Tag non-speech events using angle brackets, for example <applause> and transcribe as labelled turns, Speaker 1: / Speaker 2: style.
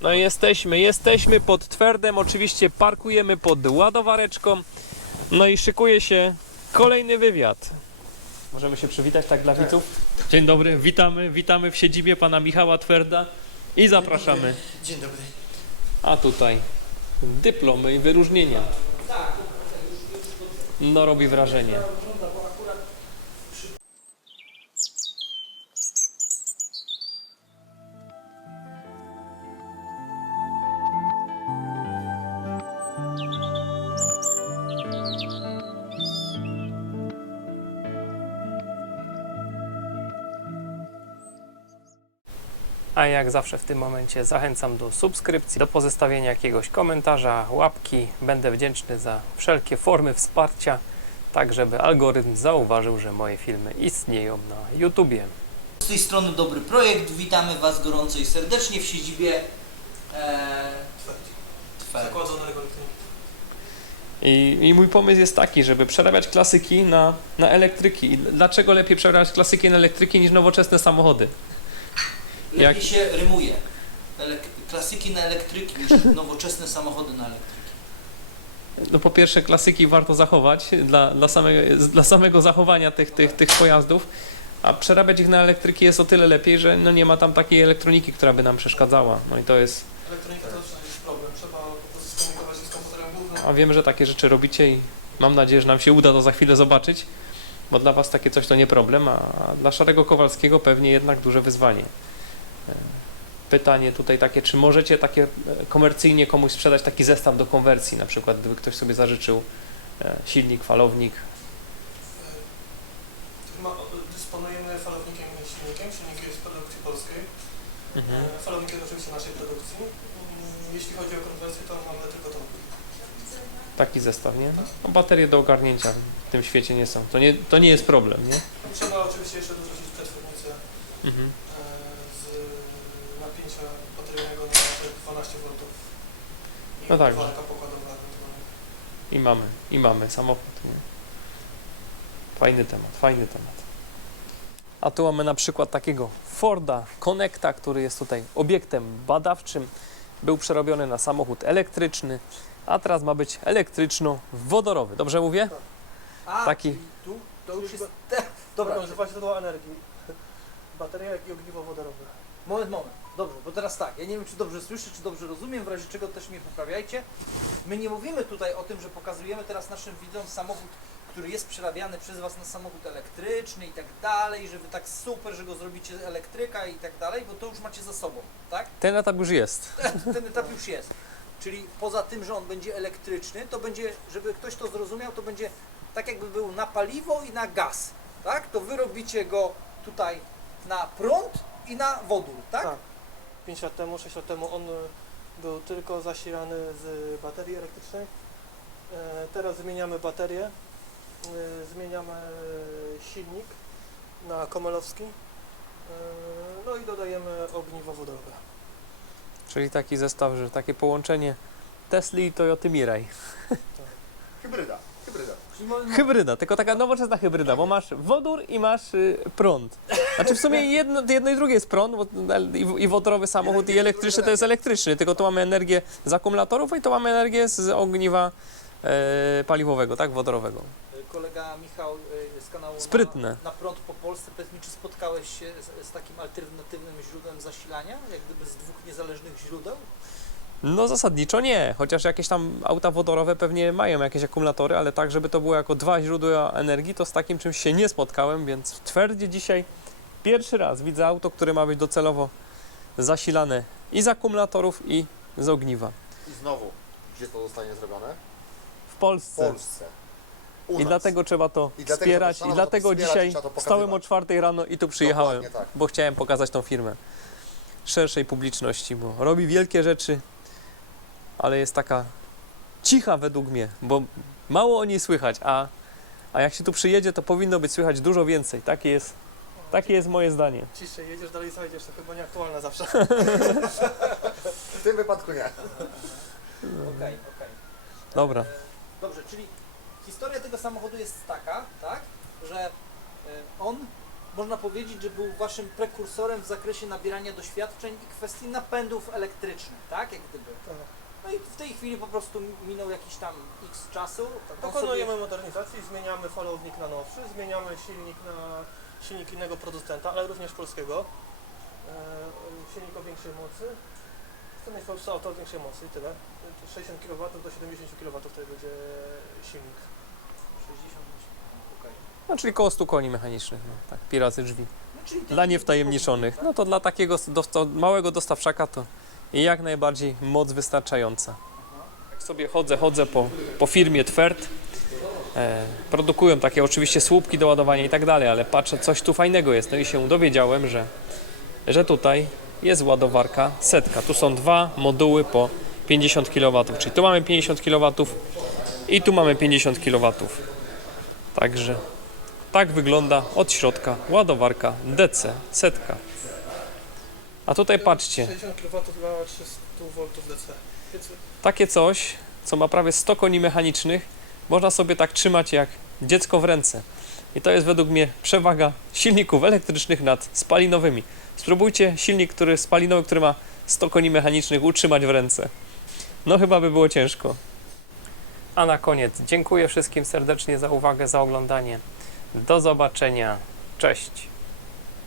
Speaker 1: No jesteśmy, jesteśmy pod Twerdem, oczywiście parkujemy pod ładowareczką. No i szykuje się kolejny wywiad. Możemy się przywitać tak dla widzów? Dzień dobry, witamy, witamy w siedzibie pana Michała Twerda i zapraszamy.
Speaker 2: Dzień dobry.
Speaker 1: A tutaj dyplomy i wyróżnienia. No robi wrażenie. A jak zawsze w tym momencie zachęcam do subskrypcji, do pozostawienia jakiegoś komentarza, łapki. Będę wdzięczny za wszelkie formy wsparcia, tak żeby algorytm zauważył, że moje filmy istnieją na YouTubie.
Speaker 2: Z tej strony Dobry Projekt. Witamy Was gorąco i serdecznie w siedzibie e.
Speaker 1: I, I mój pomysł jest taki, żeby przerabiać klasyki na, na elektryki. I dlaczego lepiej przerabiać klasyki na elektryki niż nowoczesne samochody?
Speaker 2: Lepiej
Speaker 1: Jak-
Speaker 2: się rymuje. Elek- klasyki na elektryki niż <laughs> nowoczesne samochody na elektryki.
Speaker 1: No po pierwsze klasyki warto zachować dla, dla, samego, dla samego zachowania tych, tych, tych pojazdów, a przerabiać ich na elektryki jest o tyle lepiej, że no nie ma tam takiej elektroniki, która by nam przeszkadzała. No i to jest,
Speaker 3: Elektronika to jest problem. Trzeba po prostu skomunikować się z komputerem głównym.
Speaker 1: a wiem, że takie rzeczy robicie i mam nadzieję, że nam się uda to za chwilę zobaczyć, bo dla Was takie coś to nie problem, a dla Szarego Kowalskiego pewnie jednak duże wyzwanie. E, Pytanie tutaj takie, czy możecie takie e, komercyjnie komuś sprzedać taki zestaw do konwersji, na przykład gdyby ktoś sobie zażyczył e, silnik, falownik,
Speaker 3: Ma, dysponujemy falownikiem i silnikiem. Silnik jest produkcji polskiej.
Speaker 1: Mhm.
Speaker 3: E, Falownik jest oczywiście naszej produkcji. Mm, Jeśli chodzi o konwersję, to mamy tylko to.
Speaker 1: Taki zestaw, nie? No, baterie do ogarnięcia w tym świecie nie są. To nie, to nie jest problem, nie?
Speaker 3: Trzeba oczywiście jeszcze dorzucić przetwornicę
Speaker 1: Mhm.
Speaker 3: e, z napięcia bateryjnego na te 12 V. I
Speaker 1: No tak. I mamy, i mamy samochód. Fajny temat, fajny temat. A tu mamy na przykład takiego Forda Connecta, który jest tutaj obiektem badawczym. Był przerobiony na samochód elektryczny, a teraz ma być elektryczno-wodorowy. Dobrze mówię?
Speaker 2: A,
Speaker 1: Taki.
Speaker 2: tu to już jest...
Speaker 3: Dobra.
Speaker 2: Dobra,
Speaker 3: Używa źródła energii. Bateria, jak i ogniwo wodorowe.
Speaker 2: Moment, moment. Dobrze, bo teraz tak, ja nie wiem, czy dobrze słyszę, czy dobrze rozumiem, w razie czego też mnie poprawiajcie. My nie mówimy tutaj o tym, że pokazujemy teraz naszym widzom samochód, który jest przerabiany przez Was na samochód elektryczny i tak dalej, że Wy tak super, że go zrobicie z elektryka i tak dalej, bo to już macie za sobą, tak?
Speaker 1: Ten etap już jest. <laughs>
Speaker 2: Ten etap już jest. Czyli poza tym, że on będzie elektryczny, to będzie, żeby ktoś to zrozumiał, to będzie tak jakby był na paliwo i na gaz, tak? To Wy robicie go tutaj na prąd i na wodór, tak?
Speaker 3: Tak. 5 lat temu, 6 lat temu on e, był tylko zasilany z baterii elektrycznej. E, Teraz zmieniamy baterię, e, zmieniamy silnik na komelowski. No i dodajemy ogniwo wodorowe.
Speaker 1: Czyli taki zestaw, że takie połączenie Tesli i Toyoty Mirai.
Speaker 4: Hybryda, hybryda.
Speaker 1: Tylko taka nowoczesna hybryda, bo masz wodór i masz y, prąd. Znaczy w sumie jedno, jedno i drugie jest prąd, bo i, i wodorowy samochód i elektryczny to jest elektryczny, tylko tu mamy energię z akumulatorów i tu mamy energię z ogniwa e, paliwowego, tak, wodorowego.
Speaker 2: Kolega Michał y, z kanału
Speaker 1: Sprytne.
Speaker 2: Na, na prąd po Polsce, powiedz mi, czy spotkałeś się z, z takim alternatywnym źródłem zasilania, jak gdyby z dwóch niezależnych źródeł?
Speaker 1: No zasadniczo nie, chociaż jakieś tam auta wodorowe pewnie mają jakieś akumulatory, ale tak, żeby to było jako dwa źródła energii, to z takim czymś się nie spotkałem, więc w Twerdzie dzisiaj pierwszy raz widzę auto, które ma być docelowo zasilane i z akumulatorów i z ogniwa.
Speaker 4: I znowu, gdzie to zostanie zrobione?
Speaker 1: W
Speaker 4: W
Speaker 1: Polsce.
Speaker 4: Polsce. U
Speaker 1: I dlatego trzeba to
Speaker 4: I dlatego
Speaker 1: wspierać. I dlatego
Speaker 4: wspierać,
Speaker 1: dzisiaj wstałem o czwartej rano i tu przyjechałem,
Speaker 4: tak.
Speaker 1: bo chciałem pokazać tą firmę szerszej publiczności, bo robi wielkie rzeczy, ale jest taka cicha według mnie, bo mało o niej słychać, a, a jak się tu przyjedzie, to powinno być słychać dużo więcej. Takie jest, takie jest moje zdanie.
Speaker 3: Ciszej jedziesz, dalej zajdziesz, to chyba nieaktualne zawsze. <laughs>
Speaker 4: W tym wypadku nie.
Speaker 2: Okej, okej.
Speaker 1: Dobra.
Speaker 2: E, Dobrze, czyli historia tego samochodu jest taka, tak, że e, on można powiedzieć, że był waszym prekursorem w zakresie nabierania doświadczeń i kwestii napędów elektrycznych, tak? Jak gdyby.
Speaker 3: Tak.
Speaker 2: Tej chwili po prostu minął jakiś tam x czasu. On
Speaker 3: Dokonujemy modernizacji, zmieniamy falownik na nowszy, zmieniamy silnik na silnik innego producenta, ale również polskiego. E, silnik o większej mocy. Po prostu auto o większej mocy i tyle. 60 kW do 70 kW to będzie silnik.
Speaker 2: 60 okej.
Speaker 1: No, czyli koło 100 koni mechanicznych, no, tak, piracy drzwi.
Speaker 2: No,
Speaker 1: Dla niewtajemniczonych. No to dla takiego dosta- małego dostawczaka to jak najbardziej moc wystarczająca. Sobie chodzę, chodzę po, po firmie Twert, e, produkują takie oczywiście słupki do ładowania i tak dalej, ale patrzę, coś tu fajnego jest. No i się dowiedziałem, że, że tutaj jest ładowarka setka. Tu są dwa moduły po 50 kW, czyli tu mamy 50 kW i tu mamy 50 kW. Także tak wygląda od środka ładowarka DC setka. A tutaj patrzcie,
Speaker 3: 60 kW dla 300 V DC.
Speaker 1: Takie coś, co ma prawie 100 koni mechanicznych, można sobie tak trzymać jak dziecko w ręce. I to jest według mnie przewaga silników elektrycznych nad spalinowymi. Spróbujcie silnik, który spalinowy, który ma 100 koni mechanicznych, utrzymać w ręce. No chyba by było ciężko. A na koniec dziękuję wszystkim serdecznie za uwagę, za oglądanie. Do zobaczenia. Cześć.